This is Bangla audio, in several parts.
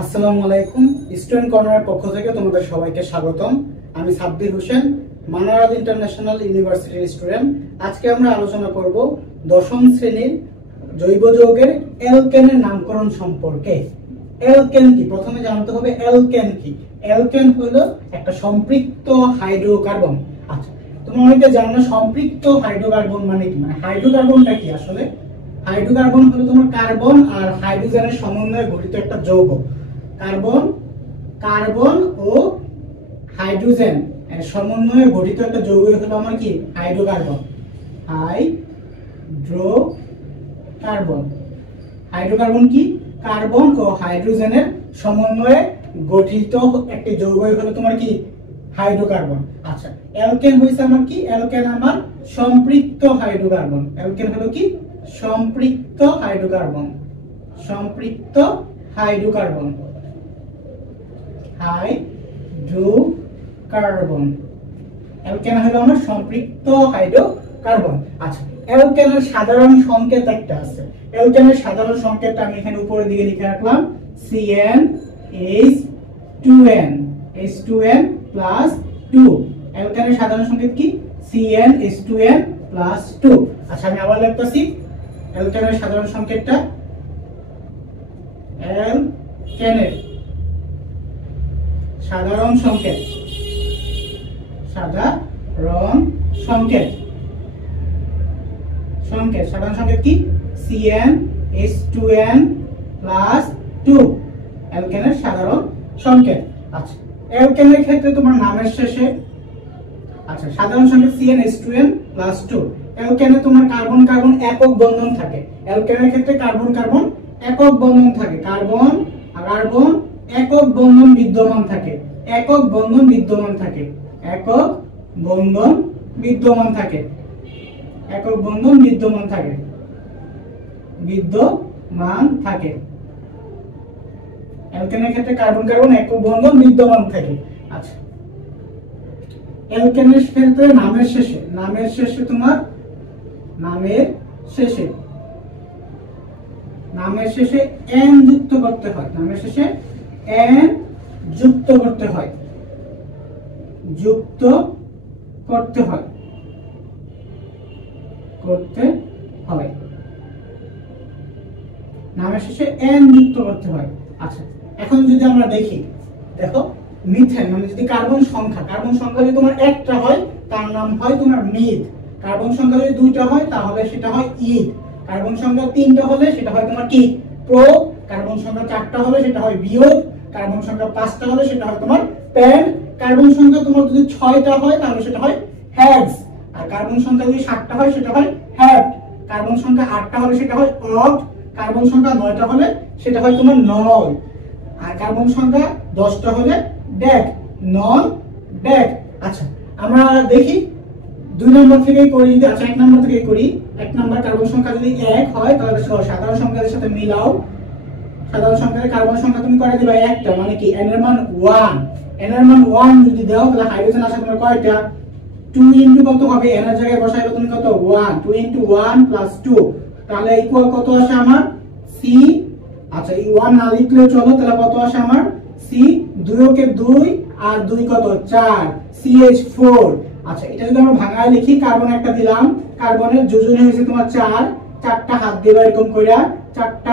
আসসালামু আলাইকুম। স্টুডেন্ট কর্নারের পক্ষ থেকে তোমাদের সবাইকে স্বাগতম। আমি সাব্বির হোসেন, মানারাদ ইন্টারন্যাশনাল ইউনিভার্সিটির স্টুডেন্ট। আজকে আমরা আলোচনা করব দশম শ্রেণীর জৈব যৌগের অ্যালকেনের নামকরণ সম্পর্কে। অ্যালকেন কি? প্রথমে জানতে হবে অ্যালকেন কি। অ্যালকেন হলো একটা সম্পৃক্ত হাইড্রোকার্বন। আচ্ছা, তোমরা অনেকে জানো না সম্পৃক্ত হাইড্রোকার্বন মানে কি। মানে হাইড্রোকার্বনটা কি আসলে? হাইড্রোকার্বন হলো তোমার কার্বন আর হাইড্রোজেনের সমন্বয়ে গঠিত একটা যৌগ। কার্বন ও হাইড্রোজেন এর সমন্বয়ে গঠিত একটা যৌগ হলো আমার কি হাইড্রোকার্বন। হাইড্রোকার্বন কি? কার্বন ও হাইড্রোজেনের সমন্বয়ে গঠিত একটি যৌগ হলো তোমার কি হাইড্রোকার্বন। আচ্ছা, অ্যালকেন হইছে আমার কি? অ্যালকেন আমার সম্পৃক্ত হাইড্রোকার্বন। অ্যালকেন হলো কি? সম্পৃক্ত হাইড্রোকার্বন। সম্পৃক্ত হাইড্রোকার্বন। অ্যালকেন হলো আমার সম্পৃক্ত হাইড্রোকার্বন। আচ্ছা, অ্যালকেনের সাধারণ সংকেত একটা আছে। অ্যালকেনের সাধারণ সংকেতটা আমি এখানে উপরের দিকে লিখে রাখলাম, CnH2n H2n প্লাস 2। অ্যালকেনের সাধারণ সংকেত কি? CnH2n plus 2। আচ্ছা, আমি আবার লিখতেছি অ্যালকেনের সাধারণ সংকেতটা। অ্যালকেনের সাধারণ সংকেত সাধারণ সংকেত কি? CnH2n প্লাস 2 অ্যালকেনের সাধারণ সংকেত। আচ্ছা, অ্যালকেনের ক্ষেত্রে তোমার নামের শেষে আচ্ছা সাধারণ সংকেত CnH2n প্লাস 2। অ্যালকেনে তোমার কার্বন কার্বন একক বন্ধন থাকে। অ্যালকেনের ক্ষেত্রে কার্বন কার্বন একক বন্ধন থাকে। কার্বন আর কার্বন একক বন্ধন বিদ্যমান থাকে। একক বন্ধন বিদ্যমান থাকে। একক বন্ধন বিদ্যমান থাকে। একক বন্ধন বিদ্যমান থাকে। অ্যালকেনের ক্ষেত্রে কার্বন কার্বন একক বন্ধন বিদ্যমান থাকে। আচ্ছা, অ্যালকেনের ক্ষেত্রে নামের শেষে তোমার নামের শেষে n যুক্ত করতে হয়। নামের শেষে n যুক্ত করতে হয়। নামের শেষে n যুক্ত করতে হয়। আচ্ছা, এখন যদি আমরা দেখি, দেখো মিথেন মানে যদি কার্বন সংখ্যা যদি তোমার একটা হয় তার নাম হয় তোমার মিথ। কার্বন সংখ্যা যদি দুইটা হয় তাহলে সেটা হয় ইথ। কার্বন সংখ্যা তিনটা হলে সেটা হয় তোমার কি প্রো। কার্বন সংখ্যা চারটা হলে সেটা হয় বিয়োগ। কার্বন সংখ্যা পাঁচটা হলে সেটা হয় তোমার প্যান। কার্বন সংখ্যা তোমার যদি 6টা হয় তাহলে সেটা হয় হ্যাডস। আর কার্বন সংখ্যা যদি 7টা হয় সেটা হয় হ্যাড। কার্বন সংখ্যা 8টা হলে সেটা হয় অক্ট। কার্বন সংখ্যা 9টা হলে সেটা হয় তোমার নল। আর কার্বন সংখ্যা 10টা হলে ডেক, নন ডেক। আচ্ছা, আমরা দেখি 2 নম্বর থেকেই করি। আচ্ছা, 1 নম্বর থেকেই করি। 1 নম্বর কার্বন সংখ্যা যদি 1 হয় তাহলে সাধারণ সংখ্যার সাথে মিলাও। সাধারণ সংখ্যার কার্বন সংখ্যা তুমি করে দিবা একটা, মানে কি n এর মান 1। n এর মান 1 যদি দাও তাহলে হাইড্রোজেন আসে তোমার কয়টা? 2 ইনটু কত হবে? n এর জায়গায় বসাইলে তুমি কত? 1। 2 ইনটু 1 প্লাস 2 তাহলে ইকুয়াল কত আসে আমার? C। আচ্ছা, এই 1 না লিখলেও চলো, তাহলে কত আসে আমার? C 2 কে 2 আর 2 কত? 4 CH4। আচ্ছা, এটা যদি আমরা ভাঙায় লিখি, কার্বন একটা দিলাম, কার্বনের যোজনী হইছে তোমার 4। চারটা হাত দিবা এরকম কইরা, চারটা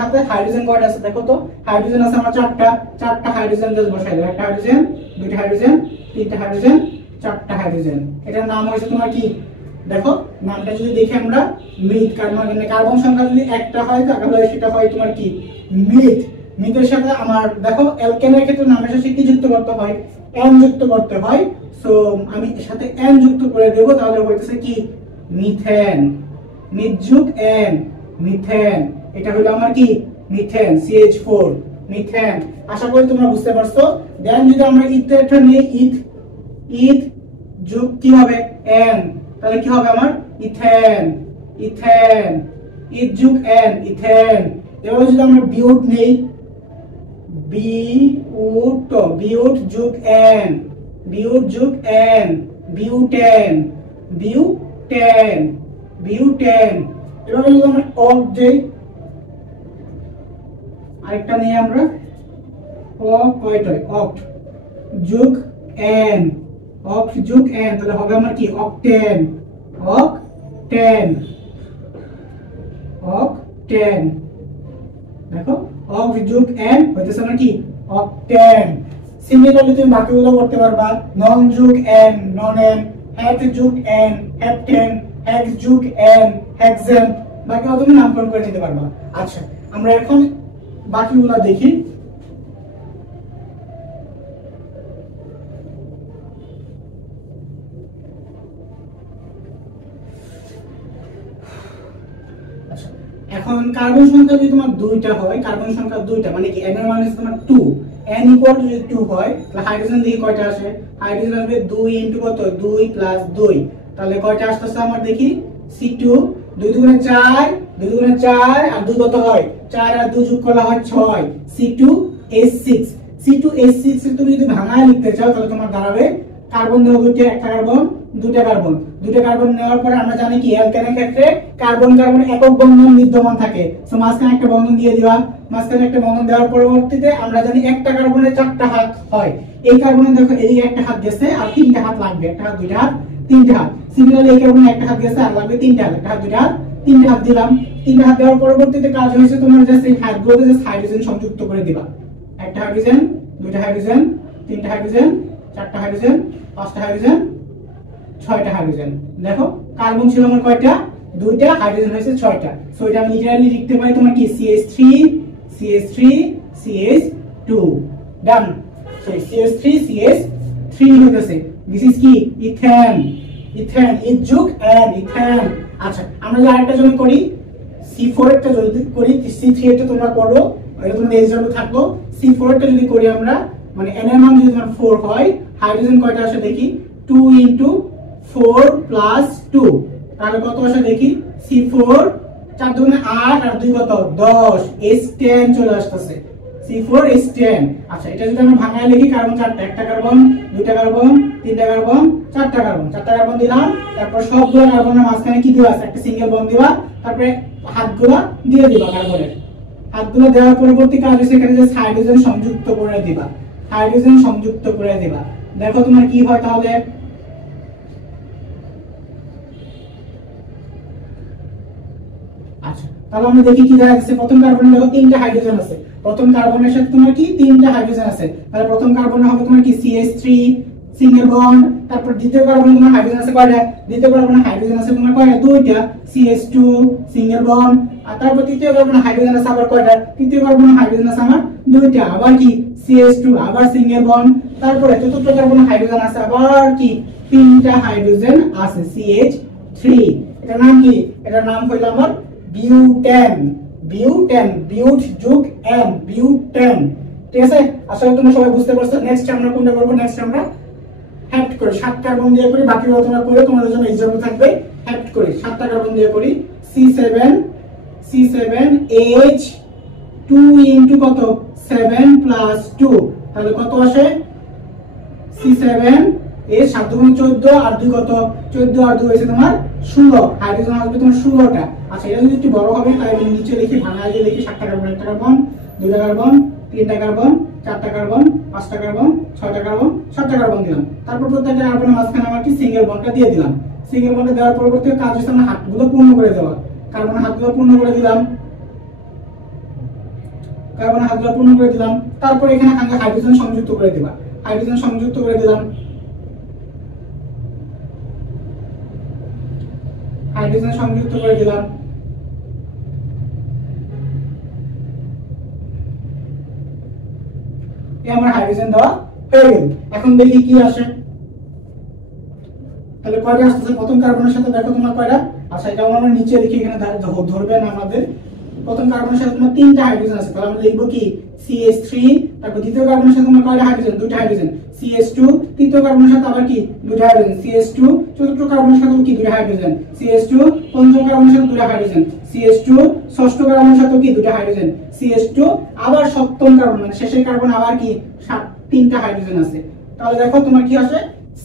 হাতে হাইড্রোজেন কয়টা আছে দেখো তো? হাইড্রোজেন আছে আমার 4টা। 4টা হাইড্রোজেন জাস্ট বসাই দাও। একটা হাইড্রোজেন, দুইটা হাইড্রোজেন, তিনটা হাইড্রোজেন, 4টা হাইড্রোজেন। এটার নাম হইছে তোমার কি? দেখো নামটা যদি দেখি আমরা, মিথ। কার্বন সংখ্যা যদি একটা হয় তাহলে সেটা হয় তোমার কি মিথ। মিথের সাথে আমার দেখো অ্যালকেনের ক্ষেত্রে নামের শেষে কি যুক্ত করতে হয়? n যুক্ত করতে হয়। সো আমি এর সাথে n যুক্ত করে দেব, তাহলে হইতেছে কি মিথেন। মিথ যুগ n, মিথেন। এটা হলো আমার কি মিথেন, CH4 মিথেন। আশা করি তোমরা বুঝতে পারছো। দেন যদি আমরা ইথেনটা নিই, ইথ যুগ কি হবে? n, তাহলে কি হবে আমার? ইথেন। ইথ যুগ n, ইথেন। এবার যদি আমরা বিউট নেই, বিউট যুগ n, বিউটেন। এবার যদি আমরা অক দেই, আরেকটা নিয়ে আমরা কয়টা অক্ট যোগ n, অক্ট যোগ n, তাহলে হবে আমার কি অক্টেন, অক্টেন, অক্টেন। দেখো অক্ট যোগ n হইতেছে আমার কি অক্টেন। সিমিলারলি তুমি বাকিগুলো করতে পারবা, নন যোগ n, নন n, হেক্স যোগ n, হেপ্টেন, হেক্স যোগ n, হেক্সেন, বাকিগুলো তুমি নামকরণ করে নিতে পারবা। আচ্ছা আমরা এখন বাকিগুলো দেখি। এখন কার্বন সংখ্যা যদি তোমার দুইটা হয়, কার্বন সংখ্যা দুইটা মানে কি n এর মান হচ্ছে তোমার 2, n ইকুয়াল টু যদি 2 হয় তাহলে হাইড্রোজেন দেখি কয়টা আসে, হাইড্রোজেন আসবে 2 ইনটু কত 2 প্লাস 2, তাহলে কয়টা আসতেছে আমার দেখি C2, 2 দুগুণে 4, 2 দুগুণে 4 আর 2 কত হয় 4 আর 2 যোগ করলে হয় 6, C2H6, C2H6 এর তুমি যদি ভাঙায় লিখতে চাও তাহলে তোমার দাঁড়াবে কার্বন দেওয়া দুইটা, একটা কার্বন দুইটা কার্বন, দুইটা কার্বন নেওয়ার পরে আমরা জানি কি অ্যালকেনের ক্ষেত্রে কার্বন কার্বন একক বন্ধন বিদ্যমান থাকে, সো মাঝখানে একটা বন্ধন দিয়ে দিবা, মাঝখানে একটা বন্ধন দেওয়ার পরবর্তীতে আমরা জানি একটা কার্বনের 4টা হাত হয়, এই কার্বনে দেখো এদিকে একটা হাত গেছে আর 3টা হাত লাগবে, একটা হাত দুইটা হাত 3টা হাত, সিমিলারলি এই কার্বনে একটা হাত গেছে আর লাগবে 3টা হাত, একটা হাত দুইটা হাত 3টা হাত দিলাম, 3টা হাত দেওয়ার পরবর্তীতে কাজ হয়েছে তোমার জাস্ট এই হাতগুলোতে জাস্ট হাইড্রোজেন সংযুক্ত করে দিবা, একটা হাইড্রোজেন, দুইটা হাইড্রোজেন, 3টা হাইড্রোজেন, 4টা হাইড্রোজেন, 5টা হাইড্রোজেন, 6টা হাইড্রোজেন। দেখো কার্বন ছিল আমার কয়টা, দুইটা, হাইড্রোজেন হয়েছে 6টা, সো এটা আমি লিটারালি লিখতে পারি তোমার কি CH3 CH3 CH2, ডান। সো CH3 CH3 হইতেছে, দিস ইজ কি ইথেন, ইথেন ইথ যোগ n, ইথেন। আচ্ছা আমরা যদি আরেকটা যদি করি C4 একটা যদি করি, C3 এটা তোমরা করো, এটা তোমাদের এক্সাম্পল থাকলো, C4 একটা যদি করি আমরা মানে n এর মান যদি তোমার 4 হয়, হাইড্রোজেন কয়টা আসে দেখি 2 ইনটু 4 প্লাস 2, তাহলে কত আসে দেখি C4 4 দুগুণে 8 আর 2 কত 10, H10 চলে আসতেছে, C4 H10। আচ্ছা এটা যদি আমরা ভাঙায় লিখি কার্বন 4টা, একটা কার্বন, দুইটা কার্বন, 3টা কার্বন, 4টা কার্বন, 4টা কার্বন দিলাম, তারপর সবগুলো কার্বনের মাঝখানে কি দিবা একটা সিঙ্গেল বন্ড দিবা, তারপরে হাতগুলো দিয়ে দিবা, কার্বনের হাতগুলো দেওয়ার পরবর্তী কাজ হচ্ছে এখানে যে হাইড্রোজেন সংযুক্ত করে দিবা, হাইড্রোজেন সংযুক্ত করে দিবা। দেখো তোমার কি হয় তাহলে, আচ্ছা তাহলে আমরা দেখি কি দেখা যাচ্ছে, প্রথম কার্বনে দেখো 3টা হাইড্রোজেন আছে, প্রথম কার্বনের সাথে তোমার কি 3টা হাইড্রোজেন আছে, তাহলে প্রথম কার্বনে হবে তোমার কি CH3 সিঙ্গেল বন্ড, তারপর দ্বিতীয় কার্বনে তোমার হাইড্রোজেন আছে কয়টা, দ্বিতীয় কার্বনে হাইড্রোজেন আছে তোমার কয়টা, দুইটা, CH2 সিঙ্গেল বন্ড, আর তারপর তৃতীয় কার্বনে হাইড্রোজেন আছে আবার কয়টা, তৃতীয় কার্বনে হাইড্রোজেন আছে আমার দুইটা, আবার কি CH2 আবার সিঙ্গেল বন্ড, তারপরে চতুর্থ কার্বনে হাইড্রোজেন আছে আবার কি 3টা হাইড্রোজেন আছে CH3, এটার নাম কি, এটার নাম হইলো আমার বিউটেন, বিউটেন, বিউট যোগ n, বিউটেন। ঠিক আছে, আসলে তোমরা সবাই বুঝতে পারছো। নেক্সট আমরা কোনটা করব, নেক্সট আমরা হেপ্ট করি, 7 কার্বন দিয়ে করি, বাকিগুলো তোমরা করে তোমাদের জন্য एग्जांपल থাকবে। হেপ্ট করি 7টা কার্বন দিয়ে করি, C7H2 ইনটু কত 7 প্লাস 2, তাহলে কত আসে C7 এর 7 গুণ 14 আর 2 কত 14 আর 2 হইছে তোমার 16, হাইড্রোজেন আসবে তোমার 16টা। আচ্ছা এটা যদি একটু বড় হবে তাই আমি নিচে লিখি, ভাঙায় দিয়ে লিখি 7টা কার্বন, একটা কার্বন, দুইটা কার্বন, 3টা কার্বন, 4টা কার্বন, 5টা কার্বন, 6টা কার্বন, 7টা কার্বন দিলাম, তারপর প্রত্যেকটা কার্বনের মাঝখানে আমরা কি সিঙ্গেল বন্ডটা দিয়ে দিলাম, সিঙ্গেল বন্ডটা দেওয়ার পরবর্তী কাজ হচ্ছে আমরা হাতগুলো পূর্ণ করে দেওয়া, কার্বনের হাতগুলো পূর্ণ করে দিলাম, কার্বনের হাতগুলো পূর্ণ করে দিলাম, তারপর এখানে হাইড্রোজেন সংযুক্ত করে দিবা, হাইড্রোজেন সংযুক্ত করে দিলাম, হাইড্রোজেন সংযুক্ত করে দিলাম, এই আমার হাইড্রোজেন দেওয়া হয়ে গেল। এখন দেখি কি আসে, তাহলে কয়টা আসছে প্রথম কার্বনের সাথে, দেখো তোমার কয়টা। আচ্ছা এটা আমরা নিচে লিখি, এখানে ধরবে না আমাদের, প্রথম কার্বনের সাথে তোমার 3টা হাইড্রোজেন আছে, তাহলে আমরা লিখব কি CH3, তারপর দ্বিতীয় কার্বনের সাথে তোমার কয়টা হাইড্রোজেন, দুইটা হাইড্রোজেন, CH2, তৃতীয় কার্বনের সাথে আবার কি দুইটা হাইড্রোজেন, CH2, চতুর্থ কার্বনের সাথে কি দুইটা হাইড্রোজেন, CH2, পঞ্চম কার্বনের সাথে দুইটা হাইড্রোজেন, CH2, ষষ্ঠ কার্বনের সাথে কি দুইটা হাইড্রোজেন, CH2, আবার সপ্তম কার্বন মানে শেষের কার্বন আবার কি 3টা হাইড্রোজেন আছে। তাহলে দেখো তোমার কি আসে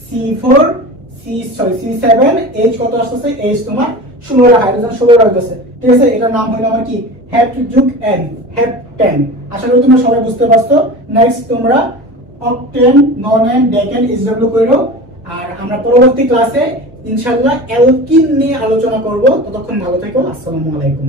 C7H কত আসছে, H তোমার 16টা হাইড্রোজেন, 16টা হইতেছে। ঠিক আছে, এটার নাম হলো আমার কি হেপ্ট যোগ এন, হেপ্টেন। আশা করি তোমরা সবাই বুঝতে পারছো। নেক্সট তোমরা অক্টেন, ননেন, ডেকেন, ইসডব্লিউ কইরো। আর আমরা পরবর্তী ক্লাসে ইনশাআল্লাহ অ্যালকিন নিয়ে আলোচনা করব। ততক্ষণ ভালো থেকো। আসসালামু আলাইকুম।